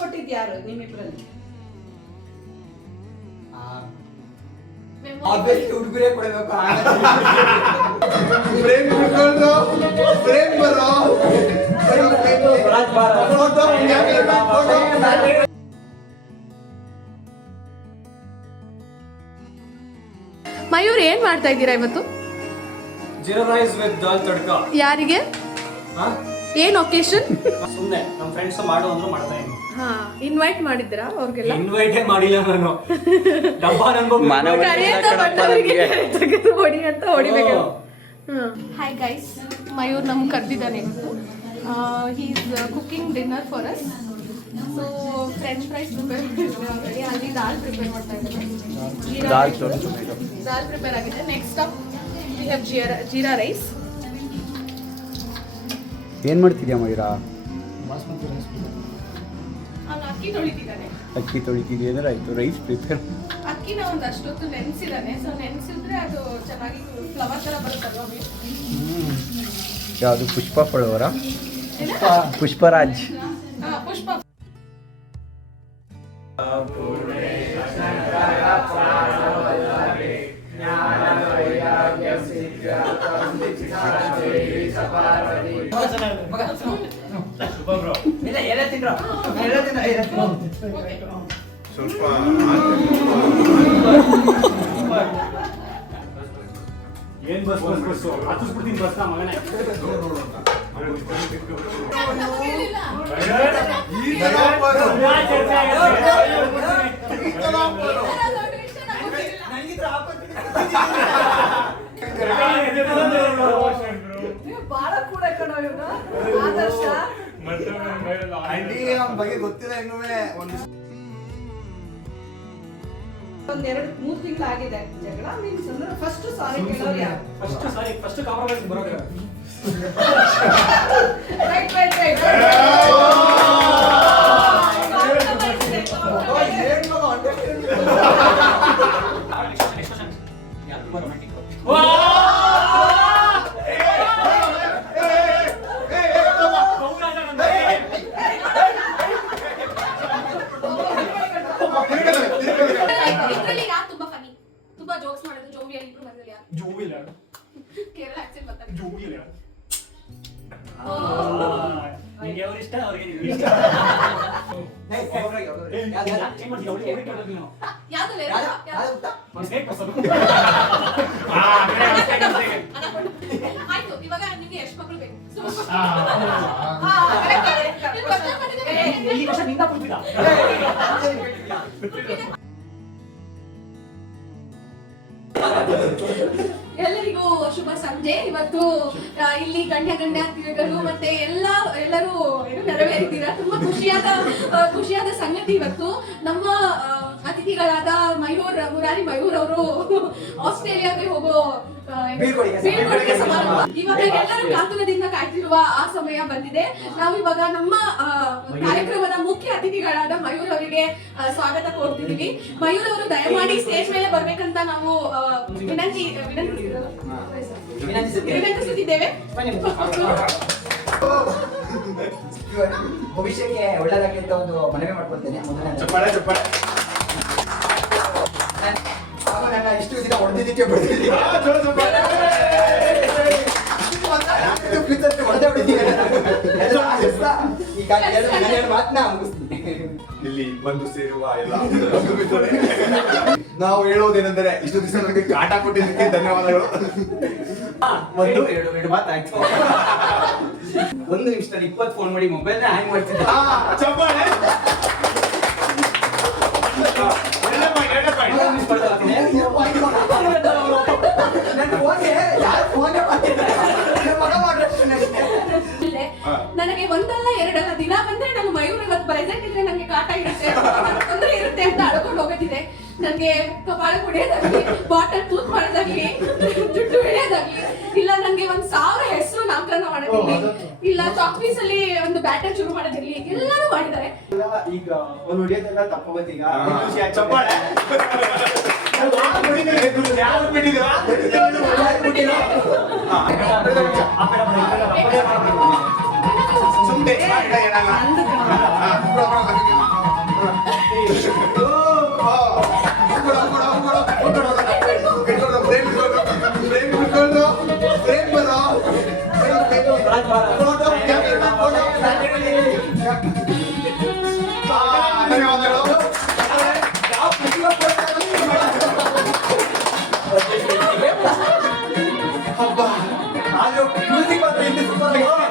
ಕೊಟ್ಟಿದ್ಯಾರು ನಿಮ್ಮಿಬ್ರಲ್ಲಿ? ಹುಡುಗರೇ ಕೊಡಬೇಕು. ಮಯೂರ್ ಏನ್ ಮಾಡ್ತಾ ಇದ್ದೀರಾ ಇವತ್ತು? ಜೀರಾ ರೈಸ್ ವಿತ್ ದಾಲ್ ತಡ್ಕ. ಯಾರಿಗೆ? ಏನ್ ಒಕೇಶನ್? ಸುಮ್ಮನೆ ನಮ್ಮ ಫ್ರೆಂಡ್ಸ್ ಮಾಡು ಅಂದ್ರು ಮಾಡ್ತಾ ಇದ್ದೀನಿ. ಹಾ, ಇನ್ವೈಟ್ ಮಾಡಿದ್ರಾ ಅವ್ರಿಗೆಲ್ಲ? ಇನ್ವೈಟೇ ಮಾಡಿಲ್ಲ ನಾನು. ಡಬ್ಬಾ ಹೊಡಿ ಅಂತ ಹೊಡಿಬೇಕು. ಹಾಯ್ ಗೈಸ್, ಮಯೂರ್ ನಮ್ಗೆ ಕರೆದಿದ್ದಾನೆ ಇವತ್ತು. He is cooking dinner for us. So French fries prepare ಮಾಡಿದ್ರೆ ಆಲ್ರೆಡಿ, ಅಲ್ಲಿ ದಾಲ್ ಪ್ರಿಪೇರ್ ಮಾಡ್ತಾ ಇದ್ದಾರೆ. ದಾಲ್ ಪ್ರಿಪೇರ್ ಆಗಿದೆ. Next up we have jeera rice. ಏನು ಮಾಡ್ತಿದ್ಯಾ ಮಯೂರಾ? ಅವ್ನು ಅಕ್ಕಿ ತೊಳಿತಿದ್ದಾನೆ. ಅಕ್ಕಿ ತೊಳಿತಿದ್ಯಾ ಅಂದ್ರೆ ಆಯ್ತು. Rice prepare. ಅಕ್ಕಿನ ಒಂದು ಅಷ್ಟೊತ್ತು ನೆನೆಸಿದ್ದಾನೆ. ಸೊ ನೆನೆಸಿದ್ರೆ ಅದು ಚೆನ್ನಾಗಿ ಫ್ಲವರ್ ಥರ ಬರುತ್ತಲ್ವ. ಯಾವುದು ಪುಷ್ಪ ಫಳವರ? ಪುಷ್ಪರಾಜ್. ಪುಷ್ಪ. ಏನ್ ಬಸ್ ಹತ್ತಿಸ್ಬಿಡ್ತೀನಿ ಬಸ್ ಮಗನೇ. ಬಾಳ ಕೂಡ ಆದರ್ಶ ಬಗ್ಗೆ ಗೊತ್ತಿಲ್ಲ. ಇನ್ನೊಮ್ಮೆ ಒಂದೆರಡು 3 ತಿಂಗಳಾಗಿದೆ ಜಗಳ. ಮೀನ್ಸ್ ಅಂದ್ರೆ ಫಸ್ಟ್ ಸಾರಿ ಕೇಳೋರು ಯಾರು? ಫಸ್ಟ್ ಕಾಂಪ್ರಮೈಸ್ ಬರೋದು. ರೈಟ್. ಆಯ್ತು, ಇವಾಗ ನಿಮ್ಗೆ ಎಷ್ಟು ಮಕ್ಕಳು ಬೇಕು? ಎಲ್ಲರಿಗೂ ಶುಭ ಸಂಜೆ. ಇವತ್ತು ಇಲ್ಲಿ ಗಣ್ಯತಿಗಳು ಮತ್ತೆ ಎಲ್ಲರೂ ನೆರವೇರಿದ್ದೀರಾ. ತುಂಬಾ ಖುಷಿಯಾದ ಸಂಗತಿ. ಇವತ್ತು ನಮ್ಮ ಅತಿಥಿಗಳಾದ ಮುರಾರಿ ಮಯೂರ್ ಅವರು ಆಸ್ಟ್ರೇಲಿಯಾಗೆ ಹೋಗೋ ಬೀಳ್ಕೊಡುಗೆ ಸಮಾರಂಭ. ಇವಾಗ ಎಲ್ಲರೂ ಕಾತುರದಿಂದ ಕಾಯ್ತಿರುವ ಆ ಸಮಯ ಬಂದಿದೆ. ನಾವು ಇವಾಗ ನಮ್ಮ ಕಾರ್ಯಕ್ರಮದ ಮುಖ್ಯ ಅತಿಥಿಗಳಾದ ಮಯೂರ್ ಅವರಿಗೆ ಸ್ವಾಗತ ಕೋರ್ತಿದ್ದೀವಿ. ಮಯೂರ್ ಅವರು ದಯಮಾಡಿ ಸ್ಟೇಜ್ ಮೇಲೆ ಬರ್ಬೇಕಂತ ನಾವು ವಿನಂತಿಸುತ್ತಿದ್ದೇವೆ. ಭವಿಷ್ಯಕ್ಕೆ ಒಳ್ಳೆದಾಗಲಿ ಅಂತ ಒಂದು ಮನವಿ ಮಾಡ್ಕೊಳ್ತೇನೆ. ನನ್ನ ಇಷ್ಟು ದಿನ ಹೊಡೆದಿದ್ದಕ್ಕೆ ಹೊಡೆದೇ ಈಗ ಎರಡು ಮಾತನ್ನ ಮುಗಿಸ್ತೀನಿ. ಇಲ್ಲಿ ಬಂದು ಸೇರುವ ಎಲ್ಲ ನಾವು ಹೇಳೋದೇನೆಂದರೆ ಇಷ್ಟು ದಿವಸ ನನಗೆ ಕಾಟ ಕೊಟ್ಟಿದ್ದಕ್ಕೆ ಧನ್ಯವಾದಗಳು. ಎರಡು ಮಾತಾಯ್ತು. 1 ನಿಮಿಷದಲ್ಲಿ 20 ಫೋನ್ ಮಾಡಿ ಮೊಬೈಲ್ ಹ್ಯಾಂಗ್ ಮಾಡ್ತಿದ್ದ. ನನಗೆ ಒಂದಲ್ಲ ಎರಡಲ್ಲ ದಿನ ಬಂದ್ರೆ ನಾನು ಮಯೂರ್ ಇವತ್ತು ಪ್ರೆಸೆಂಟ್ ಇದ್ರೆ ನಂಗೆ ಕಾಟ ಇರುತ್ತೆ, ತೊಂದರೆ ಇರುತ್ತೆ ಅಂತ ಅಳ್ಕೊಂಡು ಹೋಗೋದಿದೆ. ನನ್ಗೆ ಕಪಾಳ ಕುಡಿಯೋದಾಗ್ಲಿ ಬಾಟಲ್ ತೂತ್ ಮಾಡೋದಾಗ್ಲಿ ಜುಟ್ಟು ಎಳೆಯೋದಾಗ್ಲಿ ಇಲ್ಲ ನನ್ಗೆ 1,000 ಹೆಸರು ನಾಮಕರಣ ಮಾಡೋದಿರ್ಲಿ ಇಲ್ಲ ಚಾಕ್ಪೀಸ್ ಅಲ್ಲಿ ಒಂದು ಬ್ಯಾಟರ್ ಶುರು ಮಾಡೋದಿರ್ಲಿ ಎಲ್ಲಾನು ಮಾಡಿದ್ದಾರೆ. ಈಗ ಒಂದು ಹೊಡಿಯೋದೆಲ್ಲ ತಪ್ಪ ಬಂದೀಗ ಚಪ್ಪಾಳೆ. ಯಾರು ಬಿಟ್ಟಿದ್ದೀರಾ? ಸುಮ್ನೆ ಏನಾಗಲ್ಲ. ಹಾ, ಮ್ಯೂಸಿಕ್ ಮಾತ್ರ ಇಲ್ಲಿ ಸೂಪರ್ ಆಗಿದೆ.